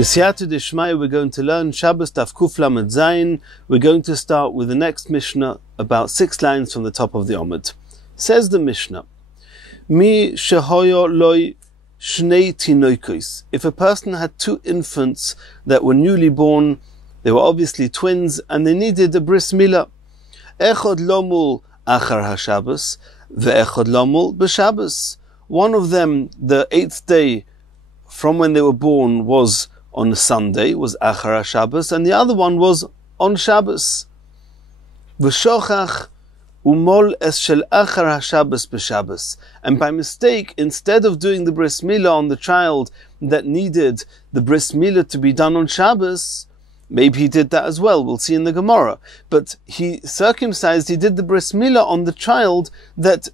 B'siyata d'shmaya, we're going to learn Shabbos Daf Kuf Lamed Zayin. We're going to start with the next Mishnah, about 6 lines from the top of the Omid. Says the Mishnah, Mi shehoyo loy shnei tinoikos. If a person had 2 infants that were newly born, they were obviously twins, and they needed a bris milah. Echod lomul achar haShabbos, ve'echod lomul b'Shabbos. One of them, the 8th day from when they were born, was on a Sunday, was achar haShabbos, and the other one was on Shabbos. V'shochach umol es shel achar haShabbos b'Shabbos. And by mistake, instead of doing the bris milah on the child that needed the bris milah to be done on Shabbos, maybe he did that as well, we'll see in the Gemara, but he did the bris milah on the child that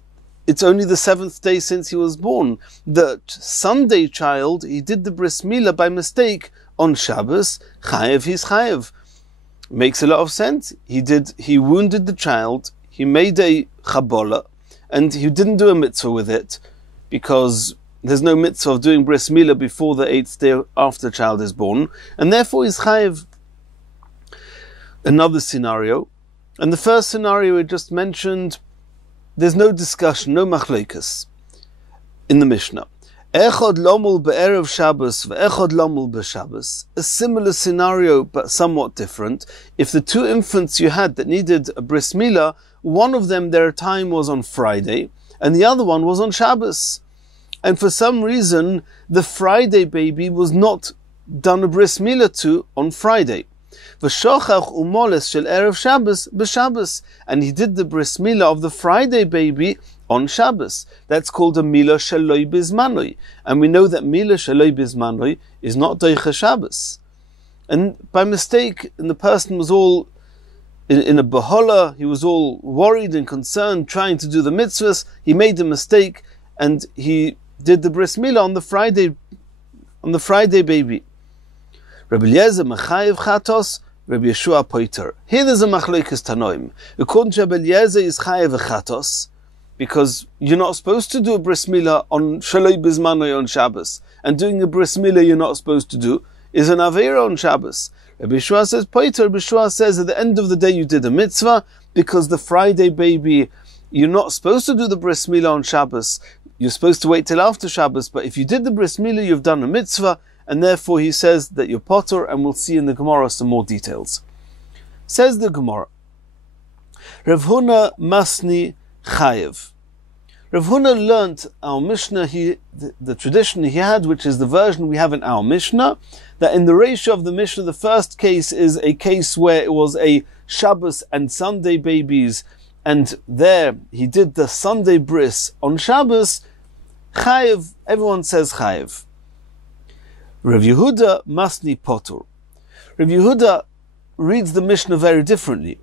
it's only the 7th day since he was born. The Sunday child, he did the bris milah by mistake on Shabbos. Chayev, he's chayev. Makes a lot of sense. He wounded the child, he made a chabola, and he didn't do a mitzvah with it, because there's no mitzvah of doing bris milah before the 8th day after the child is born, and therefore he's chayev. Another scenario, and the first scenario we just mentioned, there's no discussion, no machlokes in the Mishnah. Echod lomul be'erev Shabbos ve'echod lomul b'Shabbos. A similar scenario, but somewhat different. If the 2 infants you had that needed a bris milah, one of them, their time was on Friday, and the other one was on Shabbos. And for some reason, the Friday baby was not done a bris milah to on Friday. V'shochach umoles shel erev Shabbos b'Shabbos, and he did the bris milah of the Friday baby on Shabbos. That's called a milah shaloi bizmanoi, and we know that milah shaloi bizmanoi is not doicha Shabbos. And by mistake, and the person was all in a behola, he was all worried and concerned, trying to do the mitzvahs. He made a mistake, and he did the bris milah on the Friday baby. Rabbi Eliezer mechayev chatos, Rabbi Yeshua poiter. Here there's a machlokes tanoim. According to Rabbi Eliezer, is chayev chatos, because you're not supposed to do a bris milah on shaloi bizmanoi on Shabbos, and doing a bris milah you're not supposed to do is an aveira on Shabbos. Rabbi Yeshua says poiter. Rabbi Yeshua says at the end of the day you did a mitzvah, because the Friday baby you're not supposed to do the bris milah on Shabbos. You're supposed to wait till after Shabbos, but if you did the bris milah, you've done a mitzvah. And therefore he says that you're potter, and we'll see in the Gemara some more details. Says the Gemara, Rav Huna Masni Chayev. Rav Huna learnt our Mishnah, the tradition he had, which is the version we have in our Mishnah, that in the ratio of the Mishnah, the first case is a case where it was a Shabbos and Sunday babies, and there he did the Sunday bris on Shabbos. Chayev, everyone says Chayev. Rav Yehuda Masni Potur. Rav Yehuda reads the Mishnah very differently.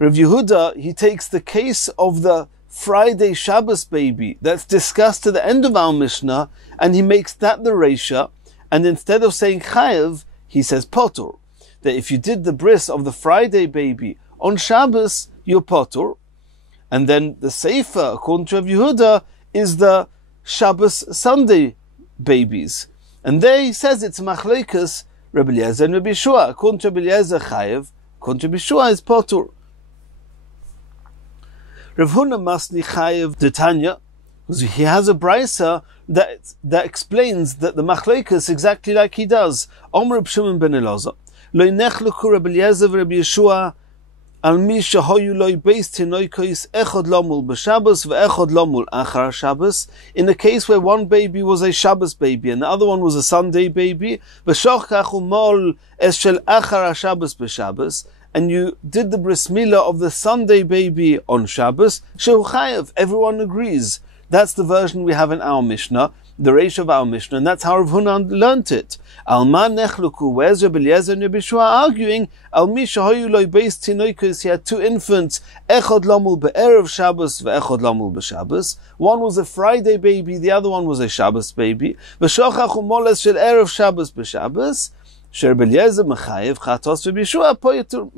Rav Yehuda, he takes the case of the Friday Shabbos baby that's discussed at the end of our Mishnah, and he makes that the Reisha, and instead of saying Chayev, he says Potur. That if you did the bris of the Friday baby on Shabbos, you're Potur. And then the Sefer, according to Rav Yehuda, is the Shabbos Sunday babies. And there he says it's machlokes Rabbi Eliezer and Rabbi Yeshua. According to Rabbi Eliezer chayev, according to Rabbi Yeshua is potur. Rav Huna Masni Chayev de Tanya, because he has a brisa that explains that the machlokes exactly like he does. Omer Reb Shimon ben Elazar, lo nechleku Rabbi Eliezer Rabbi Yeshua al mi shehoyu lo beis tinoikos echod lomul b'Shabbos ve'echod lomul achar Shabbos. In a case where one baby was a Shabbos baby and the other one was a Sunday baby, v'shochach umol es shel achar Shabbos b'Shabbos, and you did the bris milah of the Sunday baby on Shabbos, shehu chayev. Everyone agrees. That's the version we have in our Mishnah, the Reish of our Mishnah, and that's how Rav Huna learnt it. Alma nechluku, where's Rabbi Eliezer and Rabbi Yeshua arguing? Almi shahoyu lo beis tinoikos, he had 2 infants, echod lomul be'erev Shabbos ve'echod lomul b'Shabbos. One was a Friday baby, the other one was a Shabbos baby. V'shochach umoles shel erev Shabbos b'Shabbos. Rabbi Eliezer mechayev chatos, Rabbi Yeshua poyetur.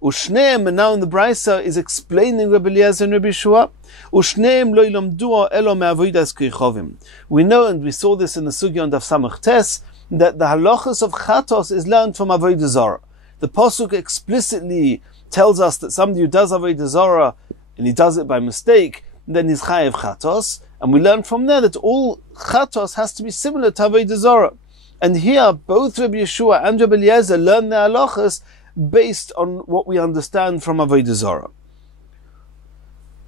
Ushneim, and now in the Brisa is explaining Rabbi Eliezer and Rabbi Yeshua. Ushneim lo ylamduo elo me'avodas k'ichovim. We know, and we saw this in the Sugya on Daf Samach Tes, that the halachas of chatos is learned from avodah zarah. The pasuk explicitly tells us that somebody who does avodah zarah and he does it by mistake, then he's chayev chatos, and we learn from there that all chatos has to be similar to avodah zarah. And here, both Rabbi Yeshua and Rabbi Eliezer learn their halachas based on what we understand from avodah zarah.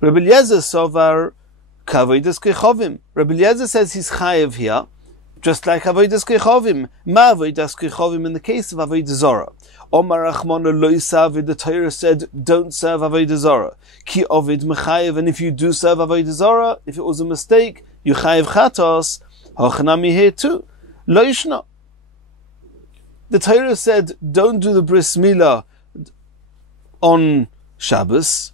Rabbi Eliezer sovar kavodas kechovim. Rabbi Eliezer says he's chayev here, just like avodas kechovim. Ma avodas kechovim in the case of avodah zarah. Omar Rachmana lo yisavid, the Torah said, don't serve avodah zarah. Ki ovid mechayev, and if you do serve avodah zarah, if it was a mistake, you chayev chatos. Hochanami here too. Lo yishna. The Torah said, don't do the bris milah on Shabbos,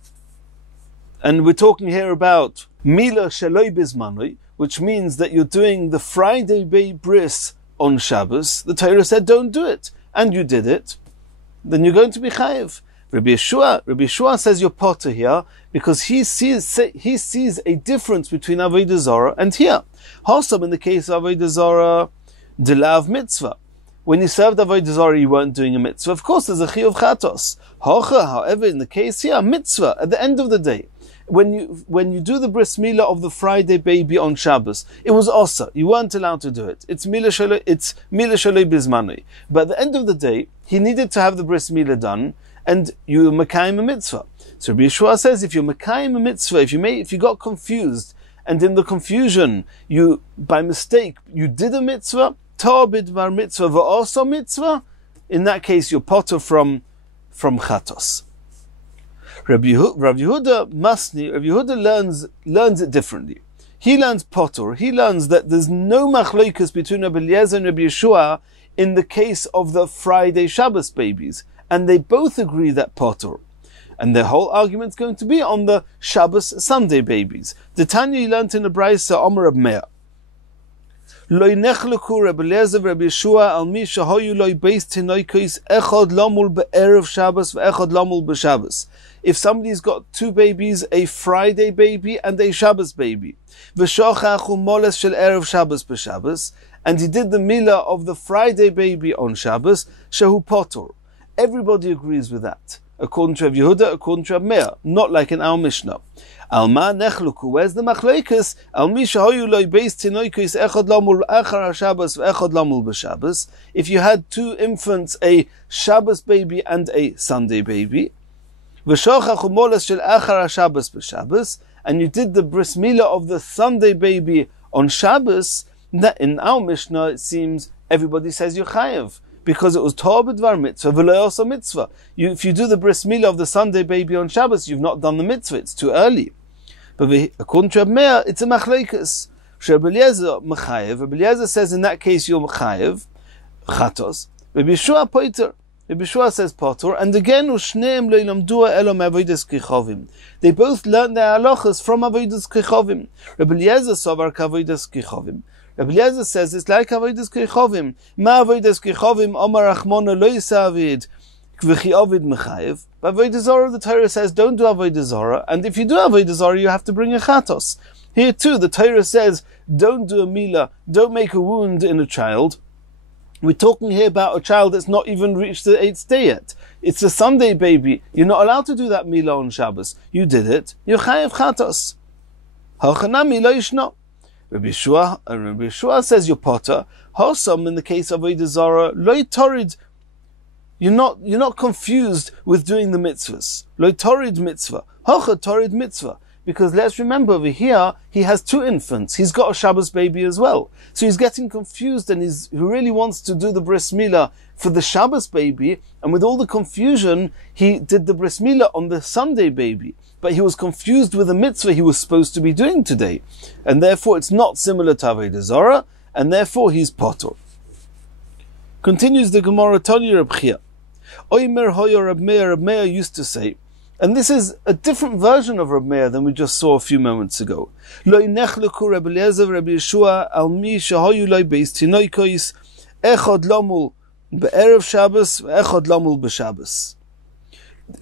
and we're talking here about milah sheloi bizmanoi, which means that you're doing the Friday bris on Shabbos. The Torah said, don't do it, and you did it. Then you're going to be chayev. Rabbi Yeshua says you're potter here because he sees a difference between avodah zarah and here. Hosam in the case of avodah zarah, delav mitzvah. When you served avodah zarah, you weren't doing a mitzvah. Of course, there's a chiyuv chatos. Hocha, however, in the case here, mitzvah at the end of the day. When you do the bris milah of the Friday baby on Shabbos, it was osa. You weren't allowed to do it. It's milah shaloi bizmanoi. But at the end of the day, he needed to have the bris milah done, and you mekayim a mitzvah. So Rabbi Yeshua says, if you're mekayim a mitzvah, if you got confused, and in the confusion, you by mistake you did a mitzvah, ta'abid bar mitzvah va'osa mitzvah, in that case you're potter from chatos. Rabbi Yehuda learns it differently. He learns potter. He learns that there's no machloikus between Rabbi Eliezer and Rabbi Yeshua in the case of the Friday Shabbos babies, and they both agree that potter. And their whole argument is going to be on the Shabbos Sunday babies. The Tanya he learned in the Brayso Omer Reb Meir. Lo nechleku Rabbi Eliezer Rabbi Yeshua al mi shahoyu lo beis tinoikos echad lamul be'erev Shabbos ve'echad lamul b'Shabbos. If somebody's got two babies, a Friday baby and a Shabbos baby, v'shochachu moles shel erev Shabbos b'Shabbos, and he did the milah of the Friday baby on Shabbos, shehu potter. Everybody agrees with that. According to Rabbi Yehuda, according to Rabbi Meir, not like in our Mishnah. Alma nechluku, where's the machlekes? Al mi shahoyu lo beis tinoikos echad lamul achar Shabbos ve'echad lamul b'Shabbos. If you had two infants, a Shabbos baby and a Sunday baby, v'shochachu moles shel achar Shabbos b'Shabbos, and you did the bris milah of the Sunday baby on Shabbos, that in our Mishnah it seems everybody says you're chayev, because it was Torah b'dvar mitzvah v'lo osa mitzvah. If you do the bris milah of the Sunday baby on Shabbos, you've not done the mitzvah, it's too early. But according to Rabbi Meir, it's a machlekes. Rabbi Eliezer mechayev. Rabbi Eliezer says in that case you're mechayev chatos. Rabbi Yeshua poiter. Rabbi Yeshua says potter. And again, ushneim lo yilamdua elo me'avodas kechovim. They both learned their halachas from avodas kechovim. Rabbi Eliezer savar kavodas kechovim. Rabbi Eliezer says it's like avodas kechovim. Ma avodas kechovim omar achmona lo yisavid v'chi ovid mechayev. By avodah zarah, the Torah says don't do avodah zarah, and if you do avodah zarah, you have to bring a chatos. Here too, the Torah says don't do a milah, don't make a wound in a child. We're talking here about a child that's not even reached the 8th day yet. It's a Sunday baby. You're not allowed to do that milah on Shabbos. You did it. You're chayev chatos. Hachanami lo yishna. Rabbi Yeshua says you're potter. Hosam in the case of avodah zarah lo torid. You're not confused with doing the mitzvahs. Lo torid mitzvah. Hocha torid mitzvah. Because let's remember over here, he has two infants. He's got a Shabbos baby as well. So he's getting confused and he really wants to do the bris milah for the Shabbos baby. And with all the confusion, he did the bris milah on the Sunday baby. But he was confused with the mitzvah he was supposed to be doing today. And therefore it's not similar to avodah zarah, and therefore he's potter. Continues the Gemara, Tanya Reb Chia. Oimer hoyo Reb Meir used to say, and this is a different version of Reb Meir than we just saw a few moments ago. Lo nechleku Reb Eliezer Reb Yeshua al mi shahoyu lo beis tinoikos echad lamul be'erev Shabbos ve'echad lamul b'Shabbos.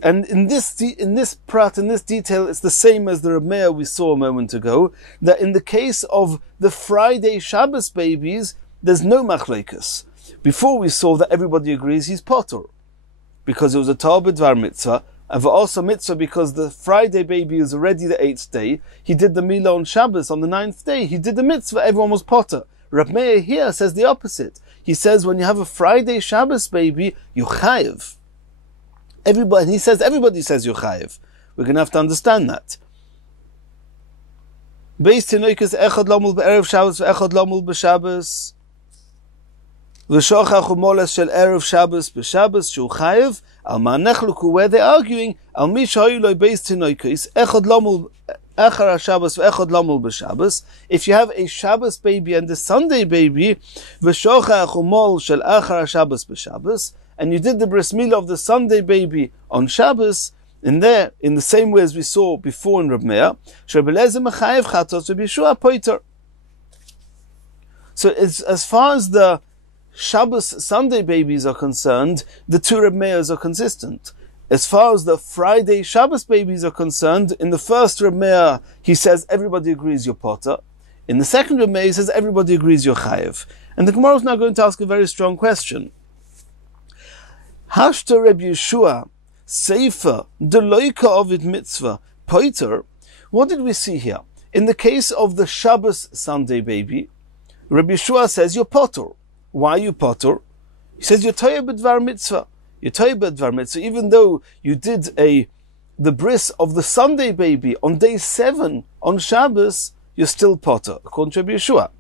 And in this detail, it's the same as the Reb Meir we saw a moment ago, that in the case of the Friday Shabbos babies, there's no machlekes. Before we saw that everybody agrees he's potter, because it was a Torah b'dvar mitzvah, and also mitzvah because the Friday baby is already the 8th day. He did the milah on Shabbos on the 9th day. He did the mitzvah, everyone was potter. Reb Meir here says the opposite. He says when you have a Friday Shabbos baby, you chayev. Everybody, he says everybody says you chayev. We're going to have to understand that. Beis tinoikos echad lomul be'erev Shabbos ve'echad lomul b'Shabbos. V'shochach u'moles shel erev Shabbos b'Shabbos shu chayev. Al ma nechluku, where they're arguing, al mi shayu lo beis tinoikos echad lomul echar Shabbos ve'echad lomul b'Shabbos. If you have a Shabbos baby and a Sunday baby, v'shochach u'mol shel echar Shabbos b'Shabbos, and you did the bris milah of the Sunday baby on Shabbos, in there, in the same way as we saw before in Reb Meir, so as far as the Shabbos Sunday babies are concerned, the two Reb Meirs are consistent. As far as the Friday Shabbos babies are concerned, in the first Reb Meir, he says everybody agrees you're potter. In the second Reb Meir, he says everybody agrees you're chayev. And the Gemara is now going to ask a very strong question. Hashta Reb Yeshua Seifa Deloika Ovid Mitzvah Poiter. What did we see here? In the case of the Shabbos Sunday baby, Rabbi Yeshua says you're potter. Why are you potter? He says you're toya b'dvar mitzvah. You're toya b'dvar mitzvah, even though you did the bris of the Sunday baby on day 7 on Shabbos, you're still potter, according to Rabbi Yeshua.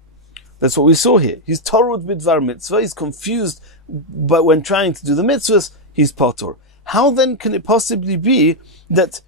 That's what we saw here. He's torud b'dvar mitzvah. He's confused, but when trying to do the mitzvahs, he's potter. How then can it possibly be that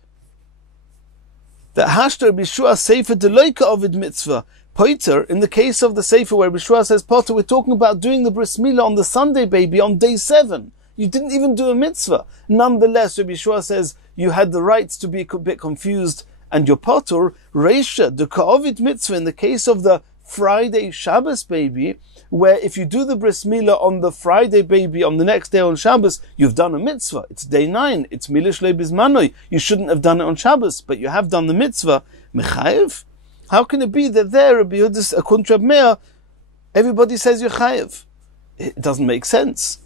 Hashtar Bishua Sefer Deloika Ovid Mitzvah Poiter, in the case of the Sefer where Bishua says potter, we're talking about doing the bris milah on the Sunday baby on day 7. You didn't even do a mitzvah. Nonetheless, Bishua says you had the rights to be a bit confused and you're potter. Reisha, the Ka'ovid Mitzvah, in the case of the Friday Shabbos baby, where if you do the bris milah on the Friday baby on the next day on Shabbos, you've done a mitzvah. It's day 9. It's milah shlei bizmanoi. You shouldn't have done it on Shabbos, but you have done the mitzvah. Mechayev? How can it be that there, Rabbi Yehuda, according to Reb Meir, everybody says you're chayev? It doesn't make sense.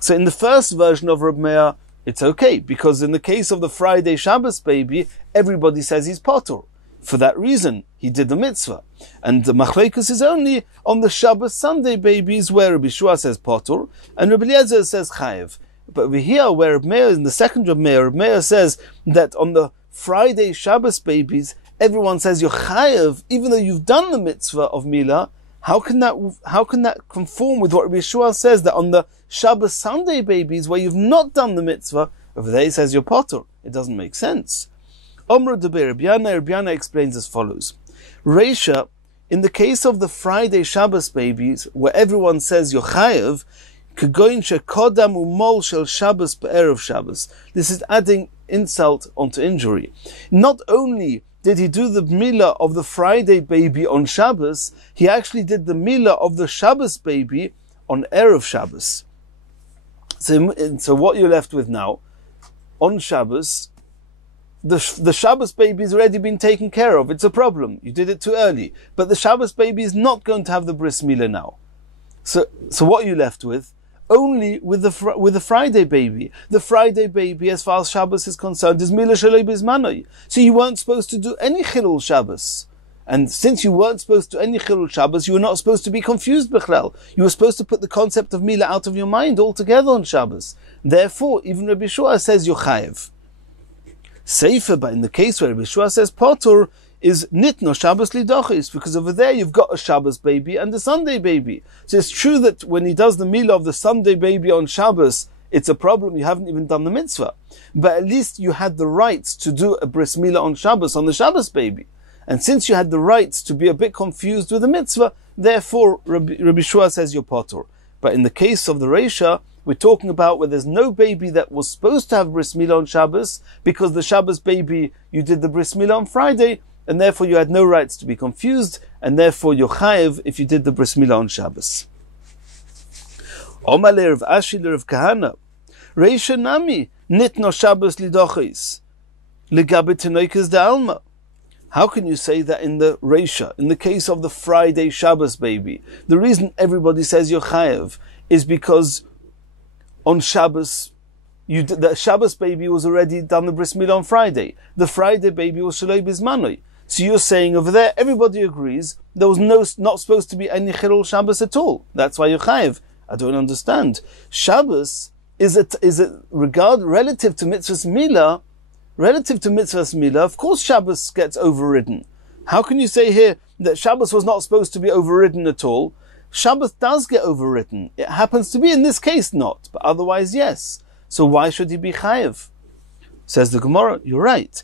So in the first version of Reb Meir, it's okay, because in the case of the Friday Shabbos baby, everybody says he's potter. For that reason, he did the mitzvah. And the machlekes is only on the Shabbos Sunday babies where Rabbi Shua says potter and Rabbi Eliezer says chayev. But over here, where Reb Meir, in the second Reb Meir says that on the Friday Shabbos babies, everyone says you're chayev, even though you've done the mitzvah of milah. How can that conform with what Rabbi Shua says that on the Shabbos Sunday babies where you've not done the mitzvah, over there he says you're potter? It doesn't make sense. Omra Debei Rabbi Yana explains as follows. Reisha, in the case of the Friday Shabbos babies, where everyone says you're chayev, Kegoin shekodam umol shel Shabbos be'erev Shabbos. This is adding insult onto injury. Not only did he do the milah of the Friday baby on Shabbos, he actually did the milah of the Shabbos baby on erev Shabbos. So what you're left with now, on Shabbos, the Shabbos baby has already been taken care of. It's a problem. You did it too early. But the Shabbos baby is not going to have the bris milah now. So what are you left with? Only with the Friday baby. The Friday baby, as far as Shabbos is concerned, is milah shalei bizmanoi. So you weren't supposed to do any chilul Shabbos. And since you weren't supposed to do any chilul Shabbos, you were not supposed to be confused b'chlal. You were supposed to put the concept of milah out of your mind altogether on Shabbos. Therefore, even Rabbi Shua says you're chayev. Safer, but in the case where Rabbi Shua says potter, is nitno Shabbos lidochis, because over there you've got a Shabbos baby and a Sunday baby. So it's true that when he does the milah of the Sunday baby on Shabbos, it's a problem, you haven't even done the mitzvah. But at least you had the rights to do a bris milah on Shabbos, on the Shabbos baby. And since you had the rights to be a bit confused with the mitzvah, therefore Rabbi Shua says you're potter. But in the case of the Reisha, we're talking about where there's no baby that was supposed to have bris milah on Shabbos, because the Shabbos baby, you did the bris milah on Friday, and therefore you had no rights to be confused, and therefore you're chayev if you did the bris milah on Shabbos. Omale Rav Ashi Rav Kahana, Reisha Nami, Nitno Shabbos lidochis, Ligabe Tenoikas de Alma. How can you say that in the Reisha, in the case of the Friday Shabbos baby, the reason everybody says you're chayev is because on Shabbos, the Shabbos baby was already done the bris milah on Friday. The Friday baby was shaloi bizmanoi. So you're saying over there, everybody agrees there was not supposed to be any chilul Shabbos at all. That's why you're chayiv. I don't understand. Shabbos is a regard relative to mitzvahs milah. Relative to mitzvahs milah, of course Shabbos gets overridden. How can you say here that Shabbos was not supposed to be overridden at all? Shabbos does get overridden. It happens to be in this case not, but otherwise yes. So why should he be chayiv? Says the Gemara, you're right.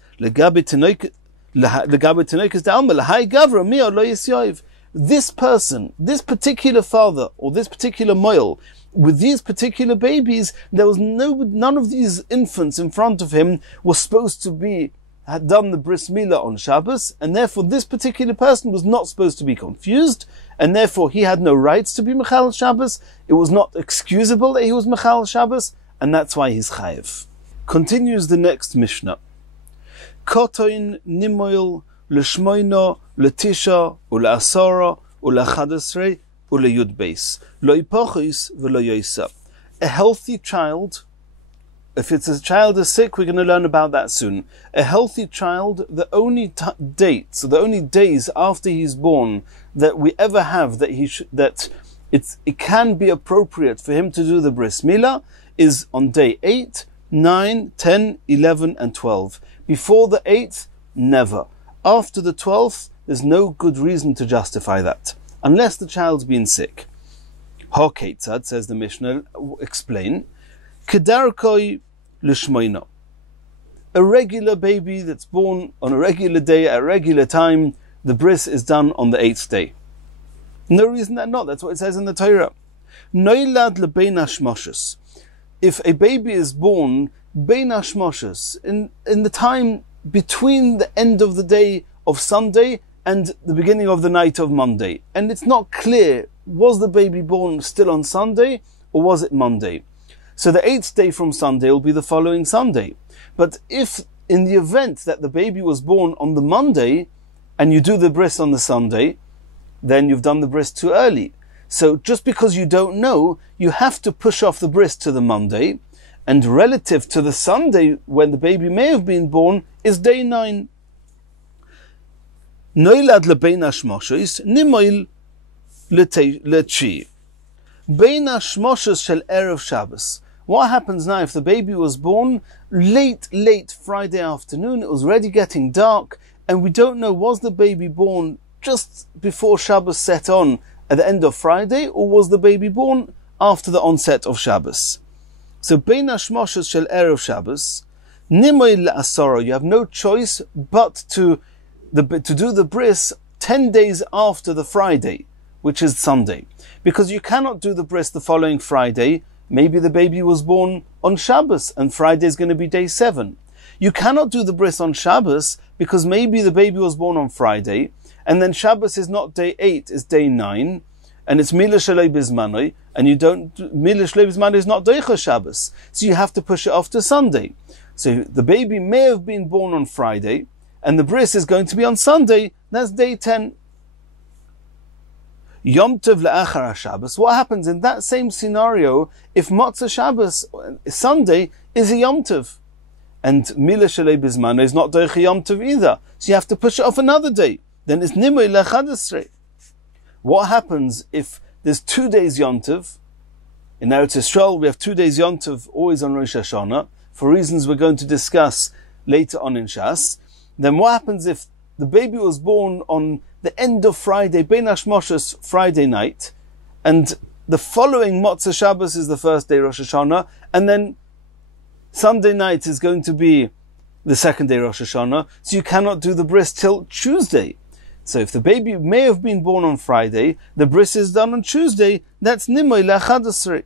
This person, this particular father, or this particular moil, with these particular babies, there was none of these infants in front of him was supposed to had done the bris milah on Shabbos, and therefore this particular person was not supposed to be confused, and therefore he had no rights to be Mechal Shabbos. It was not excusable that he was Mechal Shabbos, and that's why he's chayiv. Continues the next Mishnah. Kotoin nimoil l'shmoino l'tisha u'la'asara u'la'chadasrei u'la'yud beis lo ipochis v'lo yoisa. A healthy child, if it's a child is sick, we're going to learn about that soon. A healthy child, the only dates, the only days after he's born that we ever have that it can be appropriate for him to do the bris milah is on day 8, 9, 10, 11, and 12. Before the 8th, never. After the 12th, there's no good reason to justify that, unless the child's been sick. Ha'ketzad, says the Mishnah, explain. Kedarkoi l'shmoino. A regular baby that's born on a regular day at a regular time, the bris is done on the 8th day. No reason that not. That's what it says in the Torah. Noilad lebein hashmoshes. If a baby is born bein hashmoshes, in the time between the end of the day of Sunday and the beginning of the night of Monday, and it's not clear, was the baby born still on Sunday or was it Monday? So the 8th day from Sunday will be the following Sunday. But if in the event that the baby was born on the Monday and you do the bris on the Sunday, then you've done the bris too early. So just because you don't know, you have to push off the bris to the Monday, and relative to the Sunday when the baby may have been born is day 9. Noilad lebein hashmoshes nimoil lechi. Bein hashmoshes shel erev Shabbos. What happens now if the baby was born late Friday afternoon, it was already getting dark, and we don't know, was the baby born just before Shabbos set on at the end of Friday, or was the baby born after the onset of Shabbos? So, bein hashmoshes shel erev Shabbos, nimoy le'asara, you have no choice but to do the bris 10 days after the Friday, which is Sunday. Because you cannot do the bris the following Friday. Maybe the baby was born on Shabbos, and Friday is going to be day 7. You cannot do the bris on Shabbos, because maybe the baby was born on Friday, and then Shabbos is not day 8, it's day 9, and it's Milah Shalei Bizmanoi, and Milah Shalei Bizmanoi is not Doicha Shabbos, so you have to push it off to Sunday. So the baby may have been born on Friday, and the bris is going to be on Sunday, that's day 10. Yom Tov le'achar Shabbos. What happens in that same scenario if Motzah Shabbos, Sunday, is a Yom Tov? And Milah Shalei Bizmanoi is not Doicha Yom Tov either, so you have to push it off another day. Then it's Nimoy le'chadasrei. What happens if there's 2 days Yom Tov? In Eretz Yisrael, we have 2 days Yom Tov always on Rosh Hashanah, for reasons we're going to discuss later on in Shas. Then what happens if the baby was born on the end of Friday, Bein hashmoshes, Friday night, and the following Motzah Shabbos is the first day Rosh Hashanah, and then Sunday night is going to be the second day Rosh Hashanah, so you cannot do the bris till Tuesday. So if the baby may have been born on Friday, the bris is done on Tuesday, that's Nimoy le'chadasrei.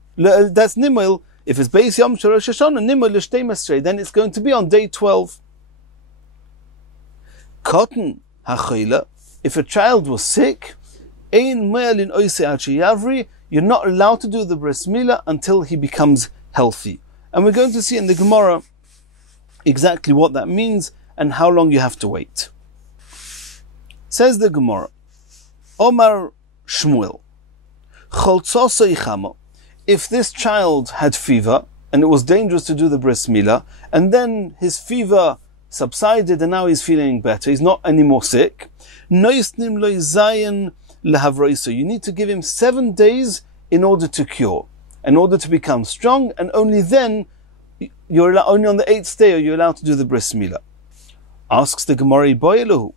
That's Nimoy, if it's Beis Yom Shel Rosh Hashanah, Nimoy le'shteimasrei, then it's going to be on day 12. Cotton ha'chayla, if a child was sick, ein me'alin oisei ad sheyavri, you're not allowed to do the bris milah until he becomes healthy. And we're going to see in the Gemara exactly what that means and how long you have to wait. Says the Gemara, Omar Shmuel, Choltzoso ichamo, if this child had fever, and it was dangerous to do the bris milah, and then his fever subsided and now he's feeling better, he's not anymore sick, noisnim lo zayin lehavroiso. You need to give him 7 days in order to cure, in order to become strong, and only then, only on the 8th day are you allowed to do the bris milah. Asks the Gemara, Boilu,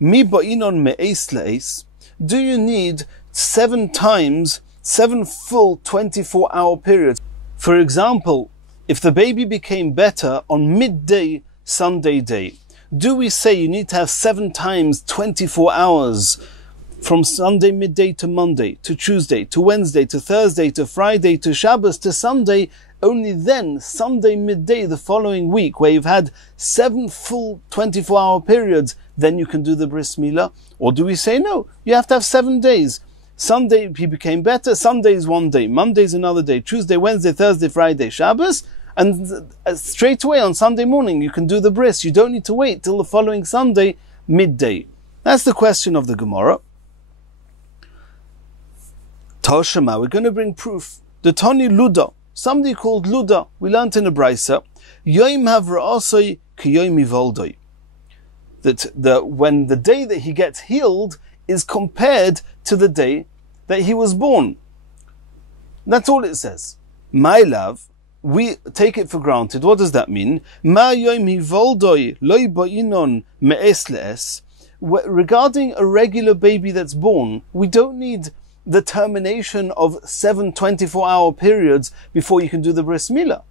mi ba'inon me'es le'es, do you need 7 times, 7 full 24-hour periods? For example, if the baby became better on midday Sunday day, do we say you need to have 7 times 24 hours from Sunday midday to Monday, to Tuesday, to Wednesday, to Thursday, to Friday, to Shabbos, to Sunday? Only then, Sunday midday the following week, where you've had 7 full 24-hour periods, then you can do the bris milah? Or do we say no, you have to have 7 days? Sunday he became better, Sunday is 1 day, Monday is another day, Tuesday, Wednesday, Thursday, Friday, Shabbos, and straight away on Sunday morning you can do the bris. You don't need to wait till the following Sunday midday. That's the question of the Gemara. Toshema, we're going to bring proof. The Tani Luda, somebody called Luda, we learnt in a brisa, Yom havra'asoi kiyomi voldoi, that when the day that he gets healed is compared to the day that he was born. That's all it says. My love, we take it for granted. What does that mean? Ma yom hivoldoi loy ba'inon me'es le'es. Regarding a regular baby that's born, we don't need the termination of 7 24-hour periods before you can do the bris milah.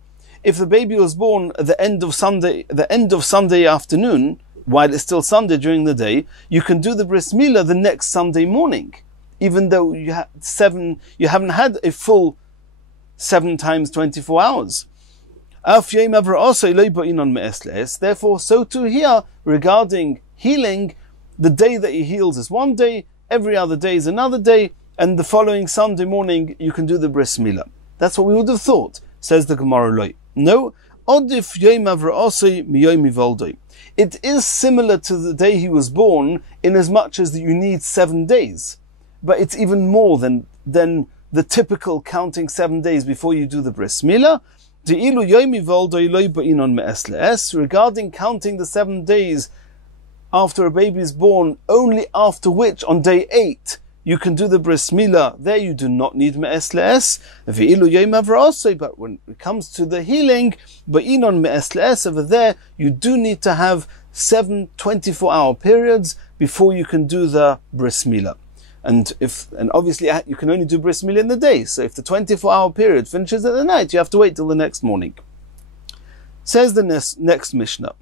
If the baby was born at the end of Sunday afternoon, while it's still Sunday during the day, you can do the bris milah the next Sunday morning, even though you haven't had a full 7 times 24 hours. Therefore, so too here, regarding healing, the day that he heals is 1 day, every other day is another day, and the following Sunday morning you can do the bris milah. That's what we would have thought, says the Gemara Loi. No, odif yom havra'asoi miyomi voldoi. It is similar to the day he was born, in as much as you need 7 days. But it's even more than the typical counting 7 days before you do the bris milah. Regarding counting the 7 days after a baby is born, only after which, on day 8, you can do the bris milah. There you do not need me'es le'es. But when it comes to the healing, ba'inon me'es le'es, over there, you do need to have 7 24-hour periods before you can do the bris milah. And obviously you can only do bris milah in the day. So if the 24-hour period finishes at the night, you have to wait till the next morning. Says the next Mishnah.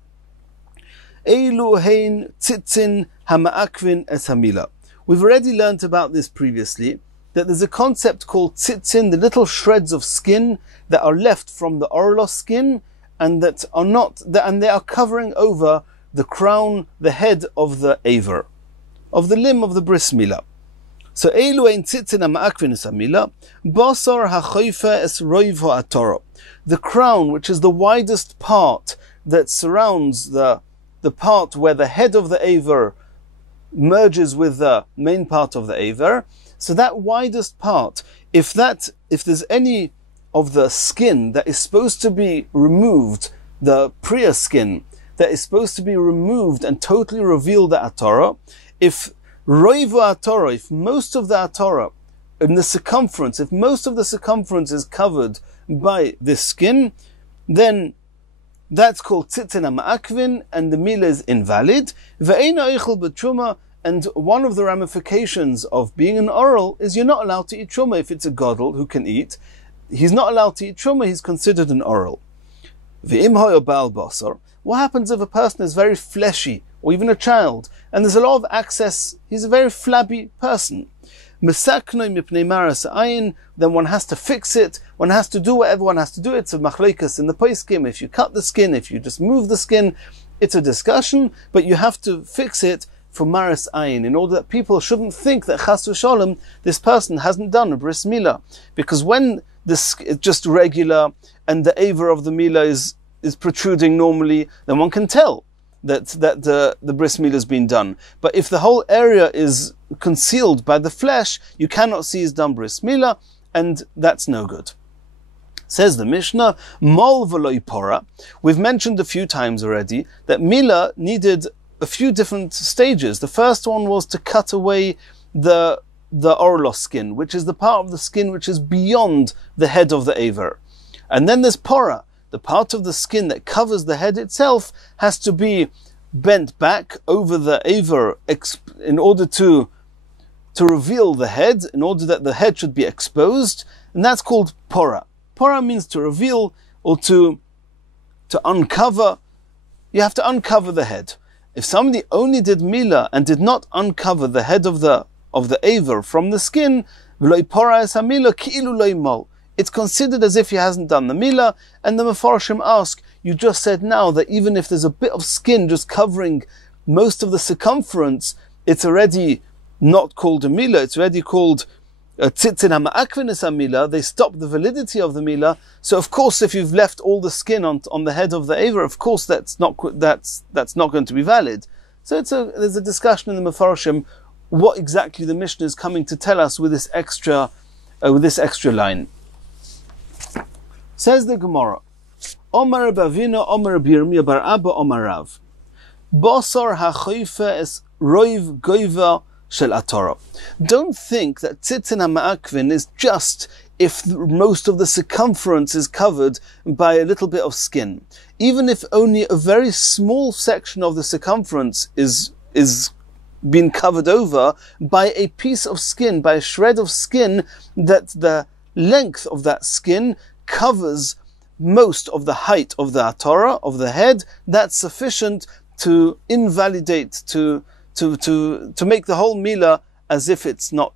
Eilu hein tzitzin hama'akvin es hamilah. We've already learnt about this previously, that there's a concept called tzitzin, the little shreds of skin that are left from the orlos skin, and that are not, and they are covering over the crown, the head of the aver, of the limb of the bris milah. So eilu ein tzitzin hama'akvin es hamilah, basar ha'choifa es roiv ha'atoro. The crown, which is the widest part that surrounds the part where the head of the aver merges with the main part of the aver, so that widest part, if there's any of the skin that is supposed to be removed, the priya skin that is supposed to be removed and totally reveal the atara, if roivu atara, if most of the atara in the circumference, if most of the circumference is covered by this skin, then that's called tzitzin ha'ma'akvin, and the milah is invalid. Ve'eino eichel b'truma, and one of the ramifications of being an oral is you're not allowed to eat truma. If it's a gadol who can eat, he's not allowed to eat truma, he's considered an oral. Ve'im hoyo ba'al basar. What happens if a person is very fleshy, or even a child, and there's a lot of access, he's a very flabby person? Mesaknoi mipnei maras ayin, then one has to fix it, one has to do whatever one has to do. It's a machlokes in the poskim. If you cut the skin, if you just move the skin, it's a discussion, but you have to fix it for maras ayin, in order that people shouldn't think that chas v'sholem, this person hasn't done a bris milah. Because when this is just regular, and the aver of the milah is protruding normally, then one can tell that the bris milah has been done. But if the whole area is concealed by the flesh, you cannot see he's done bris milah, and that's no good. Says the Mishnah, Mol v'loi pora. We've mentioned a few times already that Mila needed a few different stages. The first one was to cut away the orlos skin, which is the part of the skin which is beyond the head of the aver. And then there's pora. The part of the skin that covers the head itself has to be bent back over the aver in order to reveal the head, in order that the head should be exposed, and that's called pora. Pora means to reveal or to uncover. You have to uncover the head. If somebody only did mila and did not uncover the head of the aver from the skin, it's considered as if he hasn't done the mila, and the Mefarshim ask, you just said now that even if there's a bit of skin just covering most of the circumference, it's already not called a mila, it's already called tzitzin ha'ma'akvenis ha'mila. They stop the validity of the mila. So of course, if you've left all the skin on the head of the aver, of course that's not going to be valid. So there's a discussion in the Mefarshim what exactly the Mishnah is coming to tell us with this extra line. Says the Gemara, Omar Bavina, Omar Birmiya Bar Abba, Omar Rav, Bosor ha'choife es roiv goiva shel atara. Don't think that tzitzin ha'ma'akvin is just if most of the circumference is covered by a little bit of skin. Even if only a very small section of the circumference is being covered over by a piece of skin, by a shred of skin, that the length of that skin covers most of the height of the atara, of the head, that's sufficient to invalidate, to make the whole mila as if he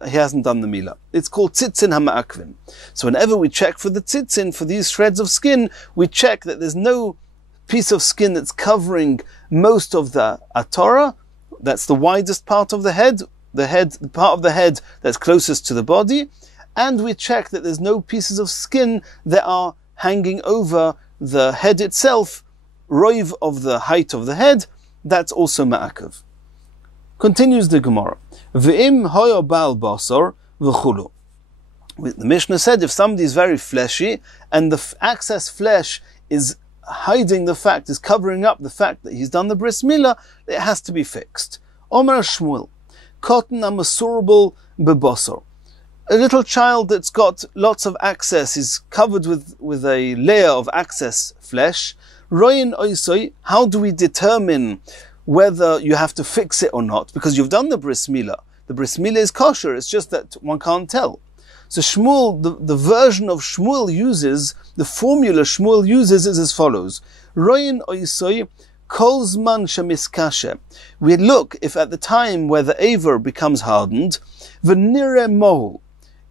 hasn't done the mila. It's called tzitzin ha'ma'akvin. So whenever we check for the tzitzin, for these shreds of skin, we check that there's no piece of skin that's covering most of the atara, that's the widest part of the head, the part of the head that's closest to the body, and we check that there's no pieces of skin that are hanging over the head itself, roiv of the height of the head, that's also ma'akav. Continues the Gemara. V'im hoyo bal basar v'chulu. The Mishnah said if somebody is very fleshy and the excess flesh is hiding the fact, is covering up the fact that he's done the bris milah, it has to be fixed. Omer Shmuel, cotton amasurable bebasar. A little child that's got lots of access, is covered with a layer of excess flesh. Royin oisoi, how do we determine whether you have to fix it or not? Because you've done the bris milah. The bris milah is kosher, it's just that one can't tell. So Shmuel, the version of Shmuel uses, the formula Shmuel uses is as follows. Royin oisoi kol zman shemiskashe. We look if at the time where the aver becomes hardened, v'nire mohul.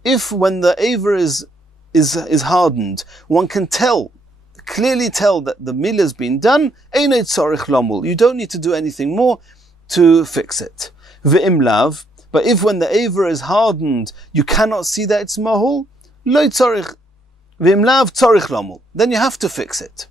If when the aver is hardened, one can clearly tell that the milah has been done, einay tzorich lomul. You don't need to do anything more to fix it. V'im lav. But if when the aver is hardened, you cannot see that it's mahul, lo tzorich. V'im lav tzorich lomul. Then you have to fix it.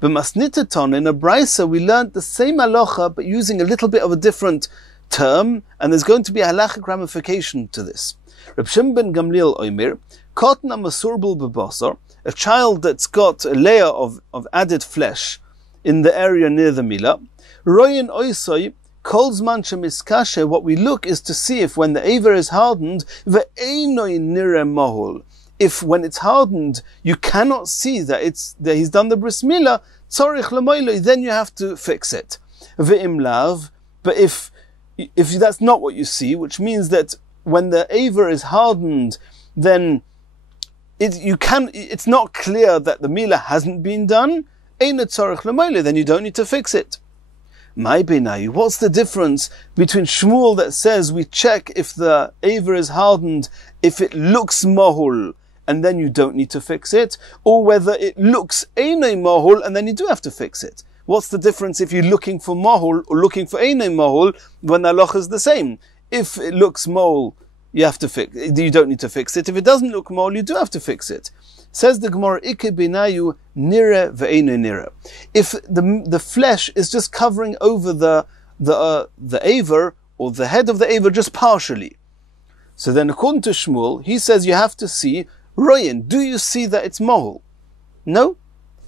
But masnitaton, in a brisa, we learned the same halacha, but using a little bit of a different term, and there's going to be a halachic ramification to this. Reb Shimon ben Gamliel omer, cotton amasurble bebasar, a child that's got a layer of added flesh in the area near the milah. Royin oisoi, kol zman shemiskashe, what we look is to see if when the aver is hardened, ve'einoi nire mahul. If when it's hardened, you cannot see that he's done the bris milah, tzorich lemoiloi, then you have to fix it. Ve'im lav, but if that's not what you see, which means that when the aver is hardened, then it's not clear that the milah hasn't been done, then you don't need to fix it. What's the difference between Shmuel that says we check if the aver is hardened, if it looks mahul, and then you don't need to fix it, or whether it looks einay mahul, and then you do have to fix it? What's the difference if you're looking for mahul or looking for einay mahul when the halacha is the same? If it looks mahul, you don't need to fix it. If it doesn't look mahul, you do have to fix it. Says the Gemara, Ike binayu nire ve'einu nire. If the flesh is just covering over the aver or the head of the aver just partially, so then according to Shmuel, he says you have to see royin. Do you see that it's mahul? No,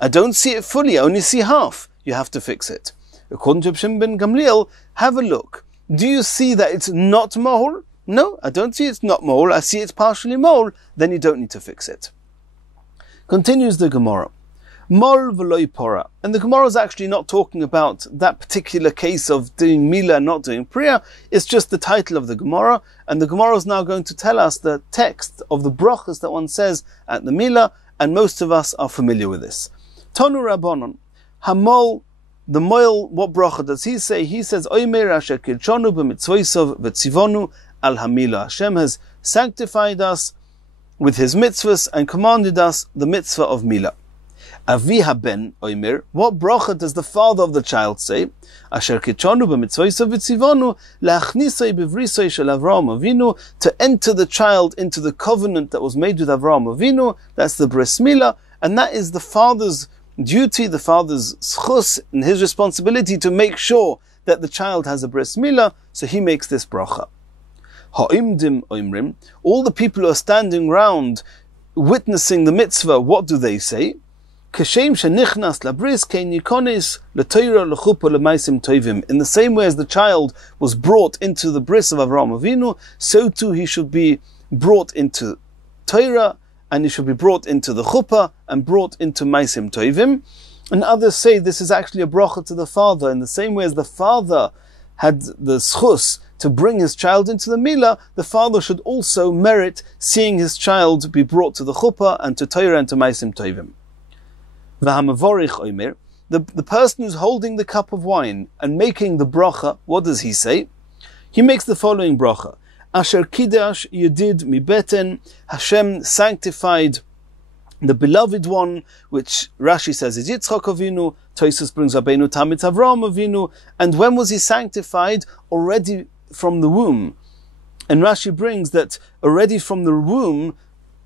I don't see it fully, I only see half. You have to fix it. According to Shimon ben Gamliel, have a look. Do you see that it's not mohol? No, I don't see it's not mohol, I see it's partially mohol. Then you don't need to fix it. Continues the Gemara. Mol v'loi pora. And the Gemara is actually not talking about that particular case of doing Mila and not doing Priya. It's just the title of the Gemara. And the Gemara is now going to tell us the text of the brachas that one says at the Mila. And most of us are familiar with this. Tonu Rabbanon. Hamol, the moil, what bracha does he say? He says, Oimer asher kirchonu b'mitzvoisav v'tzivonu al hamila. Hashem has sanctified us with his mitzvahs and commanded us the mitzvah of Mila. Avi haben oimer, what bracha does the father of the child say? Asher kitchonu b'mitzvoisav v'tzivonu la'achnisoi b'vrisoi shel Avraham Avinu, to enter the child into the covenant that was made with Avraham Avinu. That's the bris milah, and that is the father's duty, the father's schus, and his responsibility to make sure that the child has a bris milah. So he makes this bracha. Ha'imdim oimrim, all the people who are standing round witnessing the mitzvah, what do they say? In the same way as the child was brought into the bris of Avraham Avinu, so too he should be brought into Torah, and he should be brought into the chuppah, and brought into Maisim Tovim. And others say this is actually a bracha to the father. In the same way as the father had the schus to bring his child into the milah, the father should also merit seeing his child be brought to the chuppah, and to Torah, and to Maisim Tovim. The person who's holding the cup of wine and making the bracha, what does he say? He makes the following bracha. Asher kidash yedid mi beten, Hashem sanctified the beloved one, which Rashi says is Yitzchak Avinu, Tosfos brings Rabbeinu Tamid Avraham Avinu. And when was he sanctified? Already from the womb. And Rashi brings that already from the womb,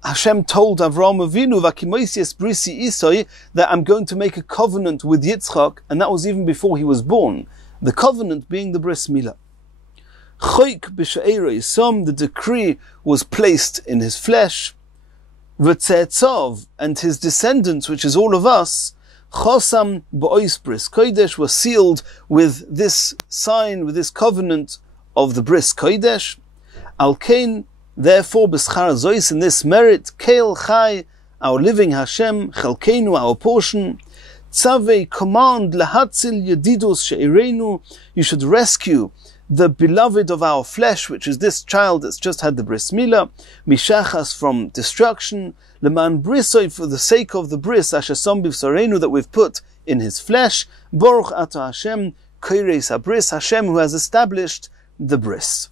Hashem told Avraham Avinu, "Vakimoisies brisi isoi," that I'm going to make a covenant with Yitzchak, and that was even before he was born. The covenant being the bris milah. Choik b'she'erei som, the decree was placed in his flesh. V'tze'etzov, and his descendants, which is all of us, chosam b'ois bris kodesh, were sealed with this sign, with this covenant of the bris kodesh. Alkein, therefore, b'schar zois, in this merit, keil chai, our living Hashem, chelkeinu, our portion, tzavei, command, lehatzil yedidus she'irenu, you should rescue the beloved of our flesh, which is this child that's just had the bris milah, mishachas, from destruction, leman brisoi, for the sake of the bris, asher som b'vsarenu, that we've put in his flesh, baruch ata Hashem, koires habris, Hashem who has established the bris.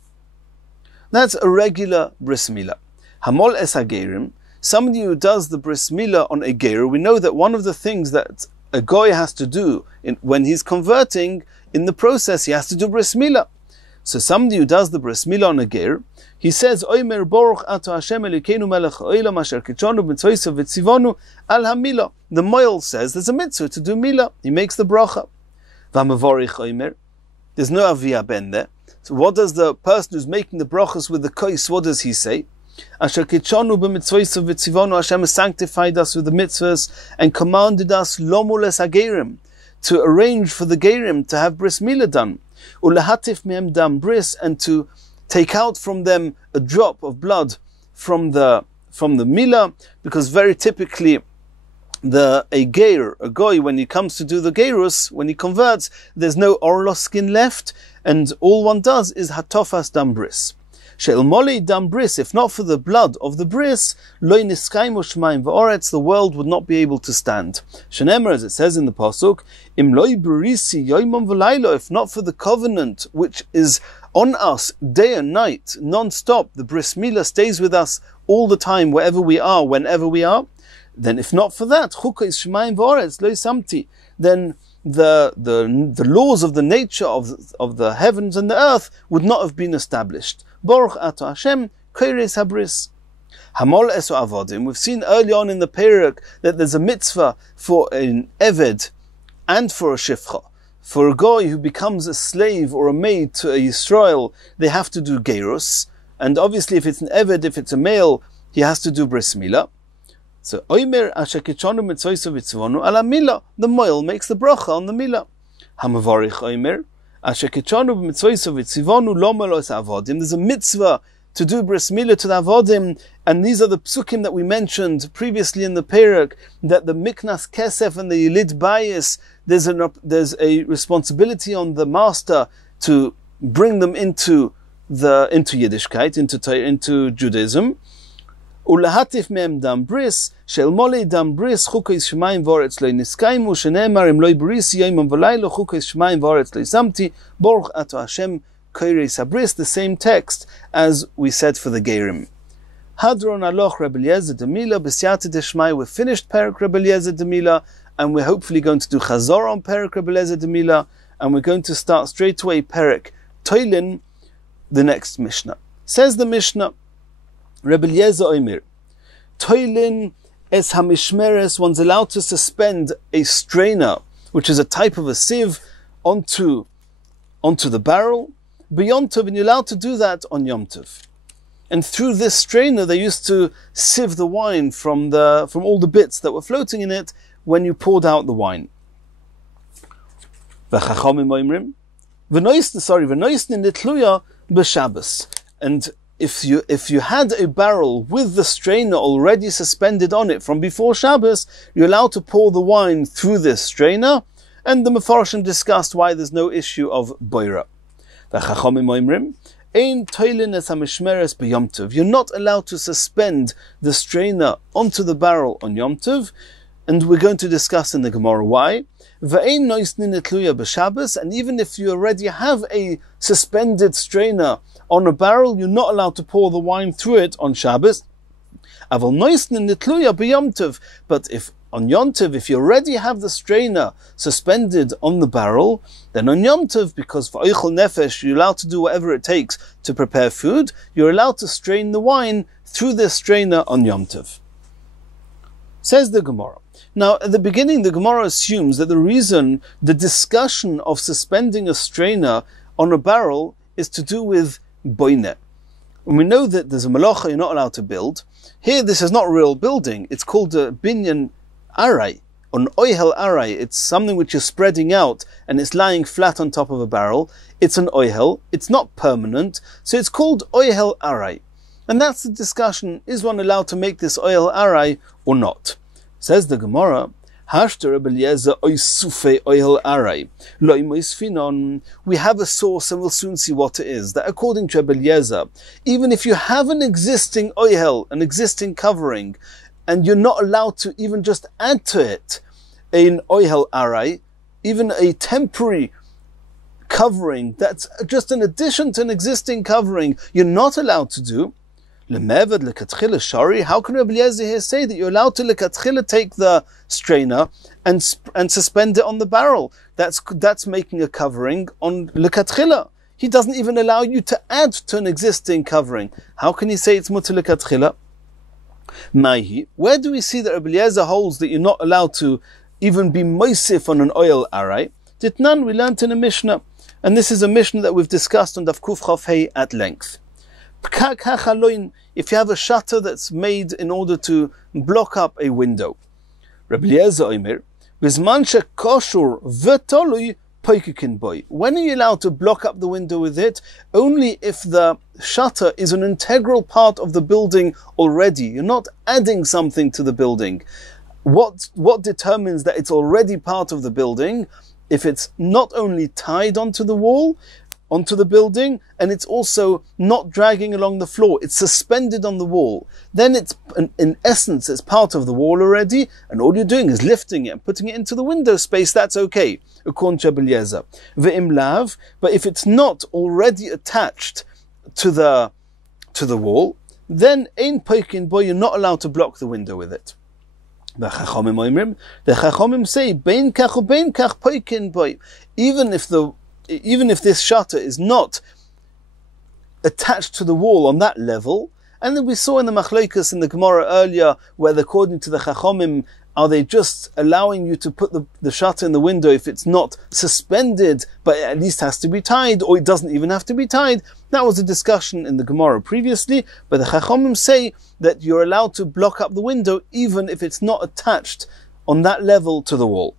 That's a regular bris milah. Hamol es hagerim, somebody who does the bris milah on a ger, we know that one of the things that a goy has to do when he's converting, in the process he has to do bris milah. So somebody who does the bris milah on a ger, he says, Oimer Baruch Ato Hashem Elokeinu Melech Ha'olam Asher Kitshonu B'Tzoisav V'Tzivonu Al HaMilah. The moil says there's a mitzvah to do milah. He makes the bracha. V'Mavorich Oimer. There's no aviyah ben there. So what does the person who's making the brachas with the kois, what does he say? Asher Kitshonu B'Mitzvoisav V'Tzivonu, Hashem has sanctified us with the mitzvahs and commanded us Lomules HaGerim, to arrange for the gerim to have bris milah done. Ulahatif mehem dam bris, and to take out from them a drop of blood from the milah, because very typically a goy, when he comes to do the gerus, when he converts, there's no orlos skin left, and all one does is hatofas dam bris. She'el moli dam bris, if not for the blood of the bris, loy niskaimu shmaim v'oretz, the world would not be able to stand. Shenemer, as it says in the pasuk, im loy berisi yoimam v'laylo, if not for the covenant which is on us day and night, non-stop, the bris milah stays with us all the time, wherever we are, whenever we are. Then, if not for that, chukah is shmaim v'oretz loy samti, then the laws of the nature of the heavens and the earth would not have been established. Baruch ato Hashem, koires habris. Hamol eso avodim. We've seen early on in the perek that there's a mitzvah for an eved and for a shifcha. For a goy who becomes a slave or a maid to a Yisrael, they have to do gerus. And obviously if it's an eved, if it's a male, he has to do bris milah. So, Oimer asher kitchonu mitzoiso v'tzivonu ala milah. The moil makes the bracha on the milah. Hamavarich Oimer asher kitchonu mitzoiso v'tzivonu lo melos avodim. There's a mitzvah to do bris milah to the avodim, and these are the psukim that we mentioned previously in the Perek, that the miknas kesef and the yilid bayis, there's a responsibility on the master to bring them into Yiddishkeit, into Judaism. Ulahatif mehem dam bris, shel molei dam bris, chukos shemaim v'aretz lo niskaimu, shenemar im lo brisi yomim v'laylo, chukos shemaim v'aretz lo samti, baruch ato Hashem koirei sabris, the same text as we said for the Gerim. Hadron aloch Rebbe Eliezer Demila, b'siyata deshmai, we've finished Perek Rebbe Eliezer Demila, and we're hopefully going to do Chazor on Perek Rebbe Eliezer Demila, and we're going to start straight away Perek Toilin, the next Mishnah. Says the Mishnah, Rebbe Eliezer Omer, Toilin es hamishmeres, one's allowed to suspend a strainer, which is a type of a sieve, onto the barrel, beyond Tov, and you're allowed to do that on Yom Tov. And through this strainer, they used to sieve the wine from all the bits that were floating in it when you poured out the wine. And if you had a barrel with the strainer already suspended on it from before Shabbos, you're allowed to pour the wine through this strainer, and the Mefarshim discussed why there's no issue of boira. You're not allowed to suspend the strainer onto the barrel on Yom Tov, and we're going to discuss in the Gemara why. And even if you already have a suspended strainer on a barrel, you're not allowed to pour the wine through it on Shabbos. But if on Yom Tov, if you already have the strainer suspended on the barrel, then on Yom Tov, because for Eichel Nefesh, you're allowed to do whatever it takes to prepare food, you're allowed to strain the wine through this strainer on Yom Tov. Says the Gemara. Now, at the beginning, the Gemara assumes that the discussion of suspending a strainer on a barrel is to do with boine. And we know that there's a malacha you're not allowed to build. Here, this is not real building. It's called a binyan arai, an oihel arai. It's something which is spreading out and it's lying flat on top of a barrel. It's an oihel. It's not permanent. So it's called oihel arai. And that's the discussion. Is one allowed to make this oihel arai or not? Says the Gemara, we have a source, and we'll soon see what it is, that according to Rebbe Eliezer, even if you have an existing oihel, an existing covering, and you're not allowed to even just add to it an oihel arai, even a temporary covering that's just an addition to an existing covering, you're not allowed to do. How can Rebbe Eliezer here say that you're allowed to lekatchila take the strainer and suspend it on the barrel? That's making a covering on lekatchila. He doesn't even allow you to add to an existing covering. How can he say it's mutter lekatchila? Maihi, where do we see that Rebbe Eliezer holds that you're not allowed to even be moisif on an oil arai? Ditnan, we learned in a Mishnah, and this is a Mishnah that we've discussed on Daf Kuf Chaf Hei at length. If you have a shutter that's made in order to block up a window, Rebbe Eliezer Omer, when are you allowed to block up the window with it? Only if the shutter is an integral part of the building already. You're not adding something to the building. What determines that it's already part of the building? If it's not only tied onto the wall, onto the building, and it's also not dragging along the floor, it's suspended on the wall, then it's, in essence, it's part of the wall already, and all you're doing is lifting it and putting it into the window space. That's okay, according to Rebbe Eliezer. Ve'im lav, but if it's not already attached to the wall, then ein poikin boy, you're not allowed to block the window with it. The Chachomim say, bein kach ubein kach poikin boy, even if this shutter is not attached to the wall on that level, and then we saw in the Machlokes in the Gemara earlier, where according to the Chachomim, are they just allowing you to put the shutter in the window if it's not suspended, but it at least has to be tied, or it doesn't even have to be tied? That was a discussion in the Gemara previously, but the Chachamim say that you're allowed to block up the window even if it's not attached on that level to the wall.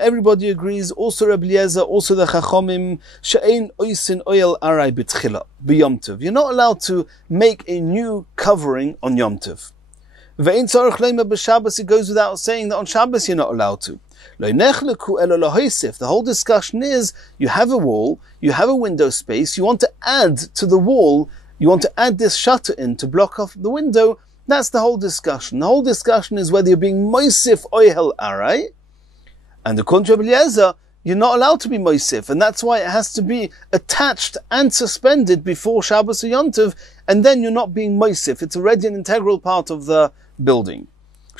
Everybody agrees, also Rabbi Eliezer, also the Chachamim, she'ein oisin oyel arai b'tchila, b'yom tov. You're not allowed to make a new covering on Yom Tov. Ve'ein tzarich leima b'Shabbos, it goes without saying that on Shabbos you're not allowed to. The whole discussion is, you have a wall, you have a window space, you want to add to the wall, you want to add this shutter in to block off the window. That's the whole discussion. The whole discussion is whether you're being moisif oyel arai, and according to Rabbi Eliezer, you're not allowed to be moisif, and that's why it has to be attached and suspended before Shabbos or Yom Tov, and then you're not being moisif. It's already an integral part of the building.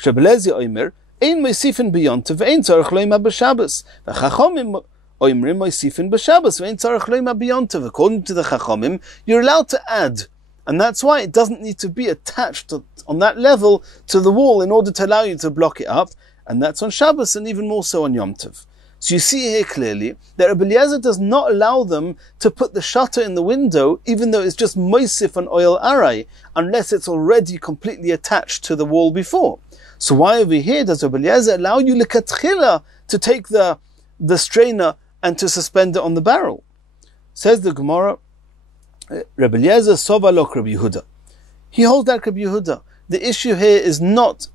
Rabbi Eliezer oimer, ein moisifin b'Yom Tov, ein tzarich loima b'Shabbos. V'chachamim oimrim moisifin b'Shabbos, ein tzarich loima b'Yom Tov. According to the Chachamim, you're allowed to add, and that's why it doesn't need to be attached on that level to the wall in order to allow you to block it up, and that's on Shabbos and even more so on Yom Tov. So you see here clearly that Rabbi Eliezer does not allow them to put the shutter in the window, even though it's just moisif and oil arai, unless it's already completely attached to the wall before. So why over here does Rabbi Eliezer allow you lekatchila to take the strainer and to suspend it on the barrel? Says the Gemara, Rabbi Eliezer sova lok Rabbi Yehuda. He holds that Rabbi Yehuda. The issue here is not,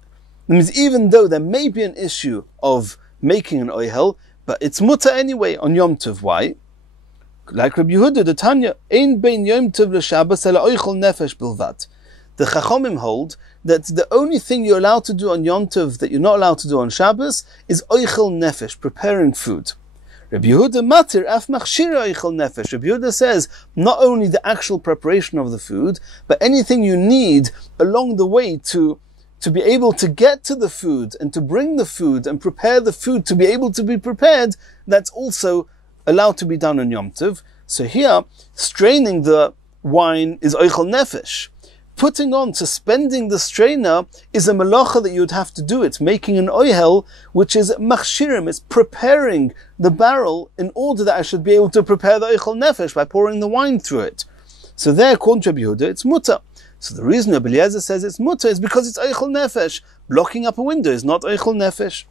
even though there may be an issue of making an oihel, but it's mutter anyway on Yom Tov. Why? Like Rabbi Yehuda, the Tanya, ein bein Yom Tov l'Shabbos ela oichel nefesh bilvat. The Chachamim hold that the only thing you're allowed to do on Yom Tov that you're not allowed to do on Shabbos is oichel nefesh, preparing food. Rabbi Yehuda matir af machshira oichel nefesh. Rabbi Yehuda says not only the actual preparation of the food, but anything you need along the way to be able to get to the food and to bring the food and prepare the food to be able to be prepared, that's also allowed to be done on Yom Tov. So here, straining the wine is oichel nefesh. Putting on, suspending the strainer is a malacha that you would have to do. It's making an oihel, which is machshirim. It's preparing the barrel in order that I should be able to prepare the oichel nefesh by pouring the wine through it. So there, according to Rabbi Yehuda, it's mutter. So the reason Rabbi Eliezer says it's mutter is because it's oichel nefesh. Blocking up a window is not oichel nefesh.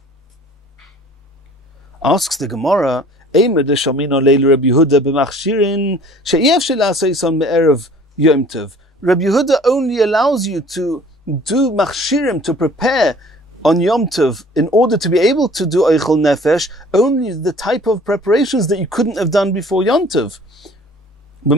Asks the Gemara, Eimer de shamino leilu Rabbi Yehuda b'machshirin she'iev she'lasayson me'erev Yom Tov. Rabbi Yehuda only allows you to do machshirim, to prepare on Yom Tov in order to be able to do oichel nefesh, only the type of preparations that you couldn't have done before Yom Tov. Who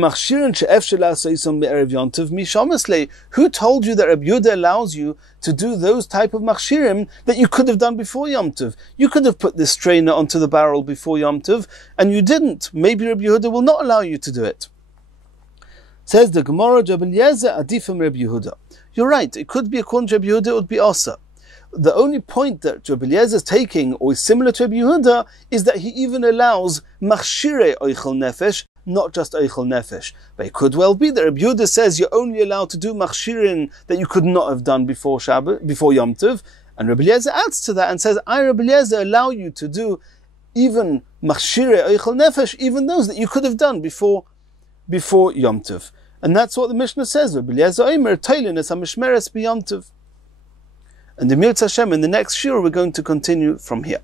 told you that Rabbi Yehuda allows you to do those type of machshirim that you could have done before Yom Tov? You could have put this strainer onto the barrel before Yom Tov, and you didn't. Maybe Rabbi Yehuda will not allow you to do it. Says the Gemara, Rabbi Eliezer adifim Rabbi Yehuda. You're right, it could be according to Rabbi Yehuda, it would be asa. The only point that Rabbi Eliezer is taking, or is similar to Rabbi Yehuda, is that he even allows machshire oichel nefesh, not just oichel nefesh. But it could well be that Rabbi Yehuda says you're only allowed to do machshirin that you could not have done before Shabbat, before Yom Tov, and Rabbi Eliezer adds to that and says, I, Rabbi Eliezer, allow you to do even machshire oichel nefesh, even those that you could have done before Yom Tov. And that's what the Mishnah says. Rabbi Eliezer oimer toilin es hamishmeres b'Yom Tov. And the Mir Hashem, in the next shiur, we're going to continue from here.